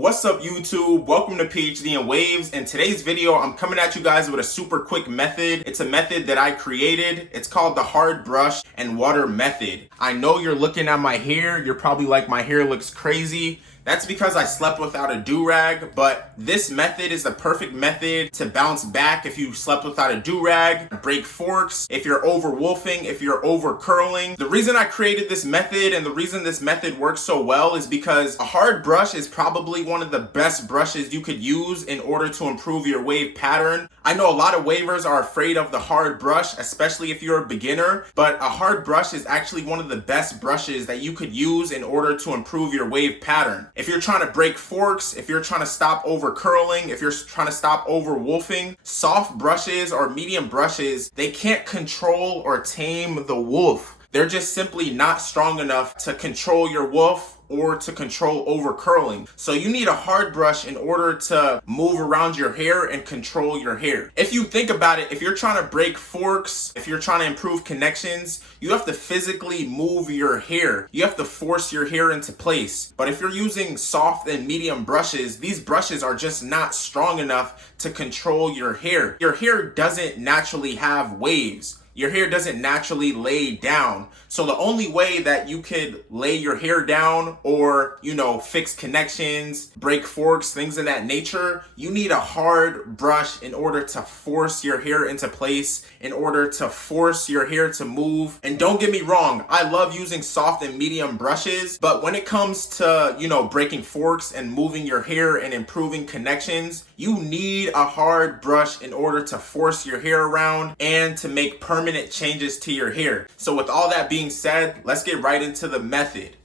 What's up YouTube? Welcome to PhD in Waves. In today's video, I'm coming at you guys with a super quick method. It's a method that I created. It's called the hard brush and water method. I know you're looking at my hair. You're probably like, my hair looks crazy. That's because I slept without a do-rag, but this method is the perfect method to bounce back if you slept without a do-rag, break forks, if you're over wolfing, if you're over curling. The reason I created this method and the reason this method works so well is because a hard brush is probably one of the best brushes you could use in order to improve your wave pattern. I know a lot of wavers are afraid of the hard brush, especially if you're a beginner, but a hard brush is actually one of the best brushes that you could use in order to improve your wave pattern. If you're trying to break forks, if you're trying to stop over curling, if you're trying to stop over wolfing, soft brushes or medium brushes, they can't control or tame the wolf. They're just simply not strong enough to control your wolf or to control over curling. So you need a hard brush in order to move around your hair and control your hair. If you think about it, if you're trying to break forks, if you're trying to improve connections, you have to physically move your hair. You have to force your hair into place. But if you're using soft and medium brushes, these brushes are just not strong enough to control your hair. Your hair doesn't naturally have waves. Your hair doesn't naturally lay down. So the only way that you could lay your hair down or, fix connections, break forks, things of that nature, you need a hard brush in order to force your hair into place, in order to force your hair to move. And don't get me wrong, I love using soft and medium brushes, but when it comes to, breaking forks and moving your hair and improving connections, you need a hard brush in order to force your hair around and to make permanent changes to your hair. So with all that being said, let's get right into the method.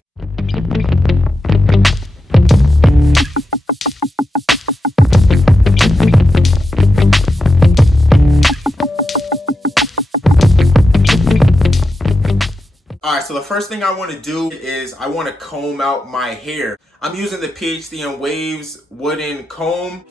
Alright, so the first thing I want to do is I want to comb out my hair. I'm using the PhD in Waves wooden comb.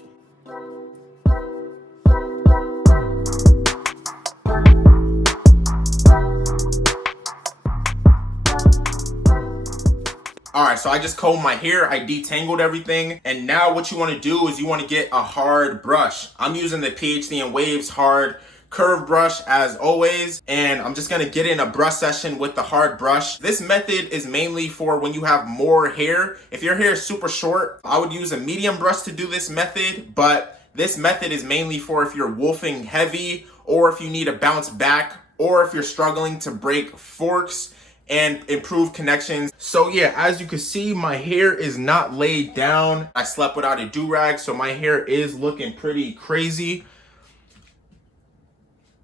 Alright, so I just combed my hair, I detangled everything, and now what you want to do is you want to get a hard brush. I'm using the PhD in Waves hard curve brush as always, and I'm just gonna get in a brush session with the hard brush. This method is mainly for when you have more hair. If your hair is super short, I would use a medium brush to do this method, but this method is mainly for if you're wolfing heavy, or if you need to bounce back, or if you're struggling to break forks and improve connections. So yeah, as you can see, my hair is not laid down. I slept without a do-rag, so my hair is looking pretty crazy.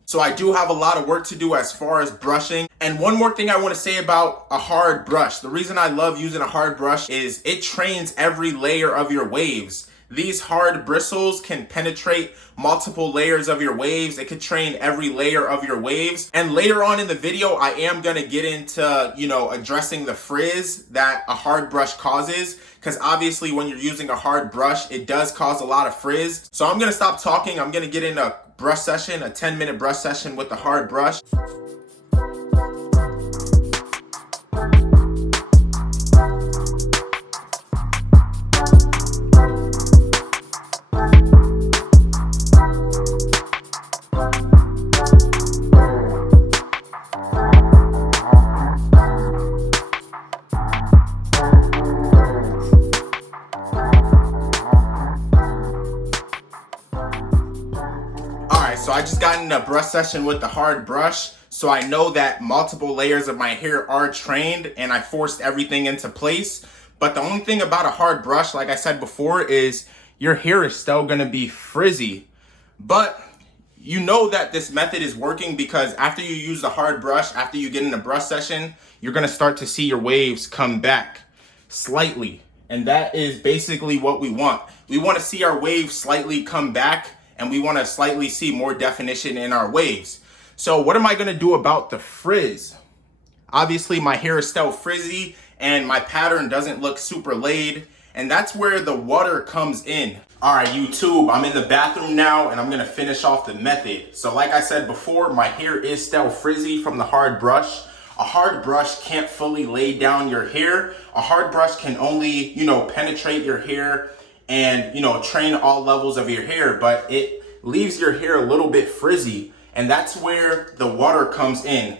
So I do have a lot of work to do as far as brushing. And one more thing I want to say about a hard brush. The reason I love using a hard brush is it trains every layer of your waves. These hard bristles can penetrate multiple layers of your waves. It could train every layer of your waves. And later on in the video, I am going to get into, addressing the frizz that a hard brush causes. Because obviously when you're using a hard brush, it does cause a lot of frizz. So I'm going to stop talking. I'm going to get in a brush session, a 10-minute brush session with the hard brush. So I just got in a brush session with the hard brush, so I know that multiple layers of my hair are trained and I forced everything into place. But the only thing about a hard brush, like I said before, is your hair is still gonna be frizzy. But you know that this method is working because after you use the hard brush, after you get in a brush session, you're gonna start to see your waves come back slightly. And that is basically what we want. We want to see our waves slightly come back, and we want to slightly see more definition in our waves. So what am I going to do about the frizz? Obviously my hair is still frizzy and my pattern doesn't look super laid, and that's where the water comes in. All right, YouTube, I'm in the bathroom now and I'm going to finish off the method. So like I said before, my hair is still frizzy from the hard brush. A hard brush can't fully lay down your hair. A hard brush can only, penetrate your hair and, you know, train all levels of your hair, but it leaves your hair a little bit frizzy. And that's where the water comes in.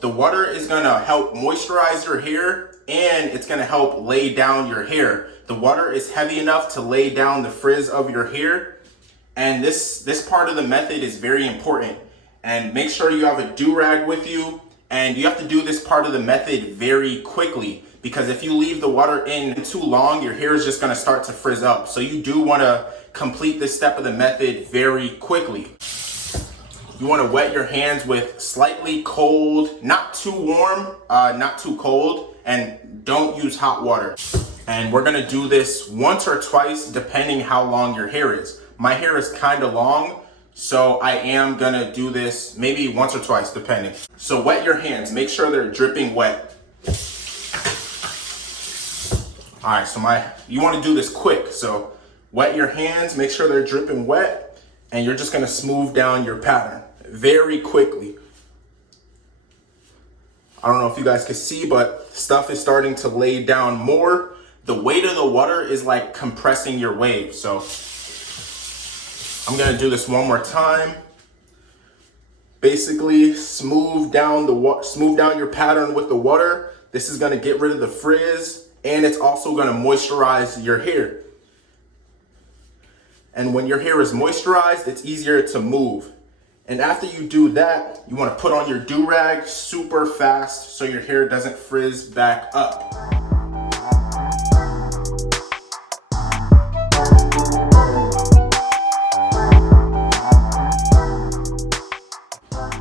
The water is gonna help moisturize your hair, and it's gonna help lay down your hair. The water is heavy enough to lay down the frizz of your hair. And this part of the method is very important. And make sure you have a do-rag with you. And you have to do this part of the method very quickly, because if you leave the water in too long, your hair is just gonna start to frizz up. So you do wanna complete this step of the method very quickly. You wanna wet your hands with slightly cold, not too warm, not too cold, and don't use hot water. And we're gonna do this once or twice, depending how long your hair is. My hair is kinda long, so I am gonna do this maybe once or twice, depending. So wet your hands, make sure they're dripping wet. All right, so you wanna do this quick. So wet your hands, make sure they're dripping wet, and you're just gonna smooth down your pattern very quickly. I don't know if you guys can see, but stuff is starting to lay down more. The weight of the water is like compressing your wave. So I'm gonna do this one more time. Basically, smooth down your pattern with the water. This is gonna get rid of the frizz, and it's also gonna moisturize your hair. And when your hair is moisturized, it's easier to move. And after you do that, you wanna put on your do-rag super fast so your hair doesn't frizz back up.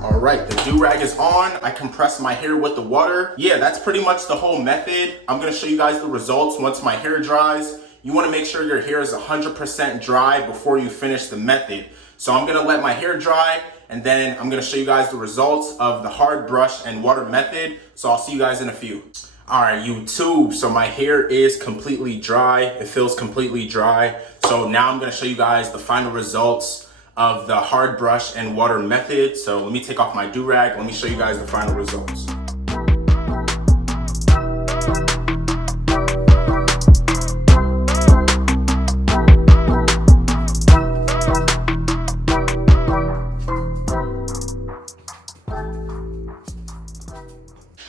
All right, the do-rag is on. I compress my hair with the water. Yeah, that's pretty much the whole method. I'm gonna show you guys the results once my hair dries. You wanna make sure your hair is 100% dry before you finish the method. So I'm gonna let my hair dry, and then I'm gonna show you guys the results of the hard brush and water method. So I'll see you guys in a few. All right, YouTube, so my hair is completely dry. It feels completely dry. So now I'm gonna show you guys the final results of the hard brush and water method. So let me take off my do-rag. Let me show you guys the final results.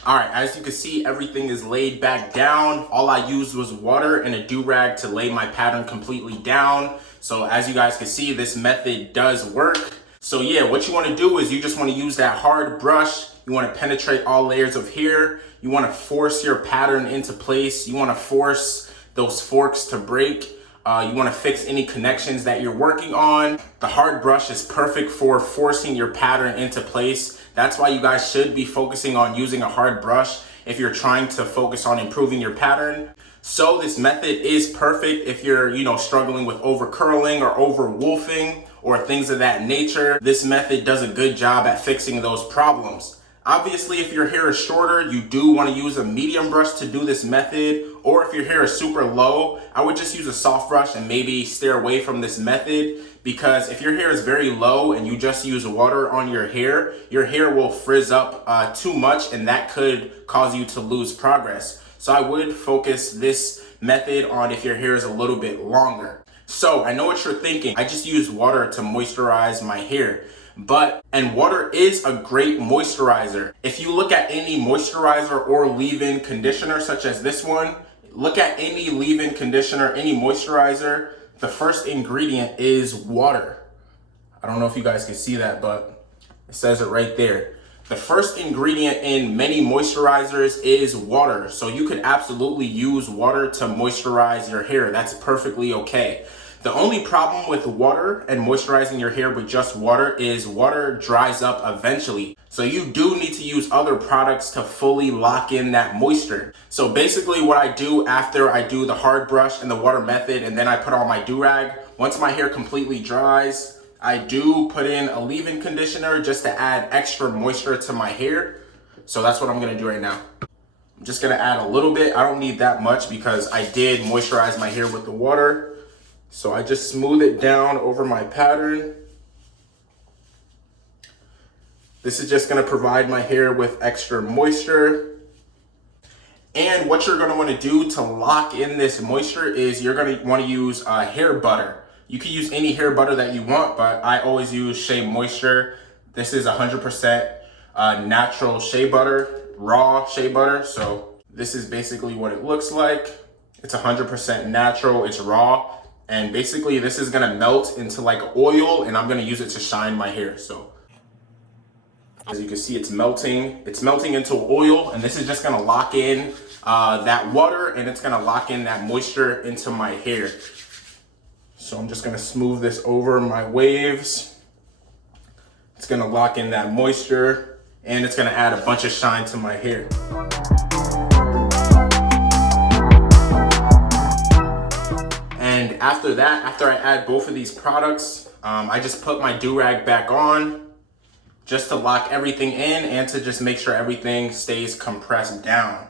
All right, as you can see, everything is laid back down. All I used was water and a do-rag to lay my pattern completely down. So as you guys can see, this method does work. So yeah, what you wanna do is you just wanna use that hard brush. You wanna penetrate all layers of hair. You wanna force your pattern into place. You wanna force those forks to break. You wanna fix any connections that you're working on. The hard brush is perfect for forcing your pattern into place. That's why you guys should be focusing on using a hard brush if you're trying to focus on improving your pattern. So this method is perfect if you're, struggling with over curling or over wolfing or things of that nature. This method does a good job at fixing those problems. Obviously, if your hair is shorter, you do want to use a medium brush to do this method. Or if your hair is super low, I would just use a soft brush and maybe steer away from this method, because if your hair is very low and you just use water on your hair will frizz up too much, and that could cause you to lose progress. So I would focus this method on if your hair is a little bit longer. So I know what you're thinking. I just use water to moisturize my hair. And water is a great moisturizer. If you look at any moisturizer or leave-in conditioner such as this one, look at any leave-in conditioner, any moisturizer, the first ingredient is water. I don't know if you guys can see that, but it says it right there. The first ingredient in many moisturizers is water. So you could absolutely use water to moisturize your hair. That's perfectly okay. The only problem with water and moisturizing your hair with just water is water dries up eventually. So you do need to use other products to fully lock in that moisture. So basically what I do after I do the hard brush and the water method, and then I put on my do-rag, once my hair completely dries, I do put in a leave-in conditioner just to add extra moisture to my hair. So that's what I'm gonna do right now. I'm just gonna add a little bit. I don't need that much because I did moisturize my hair with the water. So I just smooth it down over my pattern. This is just gonna provide my hair with extra moisture. And what you're gonna wanna do to lock in this moisture is you're gonna wanna use hair butter. You can use any hair butter that you want, but I always use Shea Moisture. This is 100% natural shea butter, raw shea butter. So this is basically what it looks like. It's 100% natural, it's raw. And basically this is gonna melt into like oil, and I'm gonna use it to shine my hair. So as you can see, it's melting into oil, and this is just gonna lock in that water, and it's gonna lock in that moisture into my hair. So I'm just gonna smooth this over my waves. It's gonna lock in that moisture, and it's gonna add a bunch of shine to my hair. And after that, after I add both of these products, I just put my Durag back on just to lock everything in and to just make sure everything stays compressed down.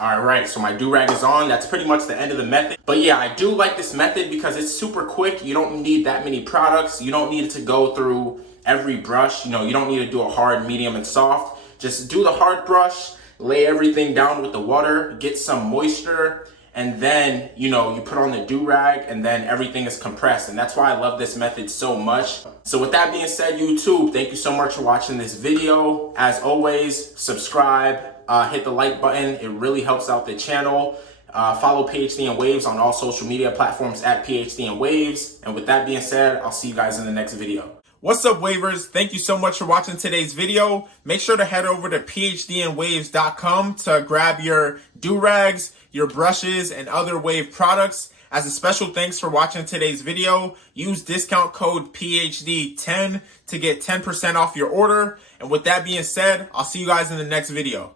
All right, so my Durag is on. That's pretty much the end of the method. But yeah, I do like this method because it's super quick. You don't need that many products. You don't need to go through every brush. You know, you don't need to do a hard, medium, and soft. Just do the hard brush, lay everything down with the water, get some moisture, and then, you know, you put on the Durag, and then everything is compressed. And that's why I love this method so much. So with that being said, YouTube, thank you so much for watching this video. As always, subscribe, hit the like button. It really helps out the channel. Follow PhD and Waves on all social media platforms at PhD and Waves. And with that being said, I'll see you guys in the next video. What's up, wavers? Thank you so much for watching today's video. Make sure to head over to phdandwaves.com to grab your Durags, your brushes, and other wave products. As a special thanks for watching today's video, use discount code PHD10 to get 10% off your order. And with that being said, I'll see you guys in the next video.